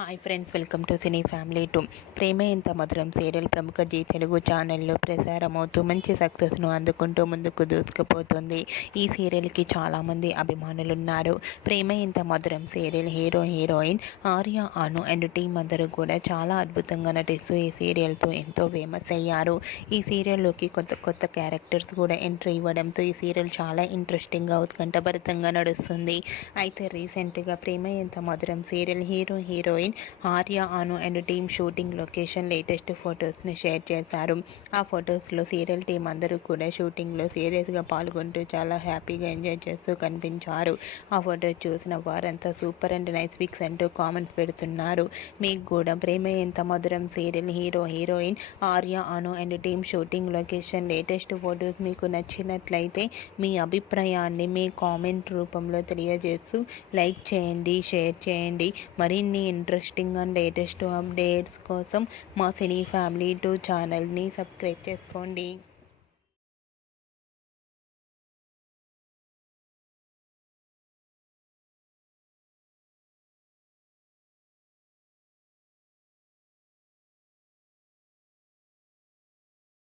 Hi friends, welcome to cine family 2. ప్రేమ ఇంత మధురం serial ప్రముఖ జీ తెలుగు ఛానల్లో ప్రసారమవుతూ మంచి సక్సెస్ను అందుకుంటూ ముందుకు దూసుకుపోతుంది. ఈ సీరియల్కి చాలామంది అభిమానులున్నారు. ప్రేమ ఇంత మధురం serial heroine Arya, Anu and team అందరూ కూడా చాలా అద్భుతంగా నటిస్తూ ఈ సీరియల్తో ఎంతో ఫేమస్ అయ్యారు. ఈ సీరియల్లోకి కొత్త కొత్త క్యారెక్టర్స్ కూడా ఎంట్రీ ఇవ్వడంతో ఈ సీరియల్ చాలా ఇంట్రెస్టింగ్గా ఉత్కంఠభరితంగా నడుస్తుంది. అయితే రీసెంట్గా ప్రేమ ఇంత మధురం serial heroine Arya, Anu and team shooting location latest ఫొటోస్ని షేర్ చేశారు. ఆ ఫొటోస్లో సీరియల్ టీం అందరూ కూడా షూటింగ్లో సీరియస్గా పాల్గొంటూ చాలా హ్యాపీగా ఎంజాయ్ చేస్తూ కనిపించారు. ఆ ఫొటోస్ చూసిన వారంతా సూపర్ అండ్ నైస్ పిక్స్ అంటూ కామెంట్స్ పెడుతున్నారు. మీకు కూడా ప్రేమ ఎంత మధురం serial heroine Arya, Anu and team shooting location latest photos మీకు నచ్చినట్లయితే మీ అభిప్రాయాన్ని మీ కామెంట్ రూపంలో తెలియజేస్తూ లైక్ చేయండి, షేర్ చేయండి. మరిన్ని ఇంట్రెస్టింగ్ అండ్ లేటెస్ట్ అప్డేట్స్ కోసం మా సినీ ఫ్యామిలీ 2 ఛానల్ని సబ్స్క్రైబ్ చేసుకోండి.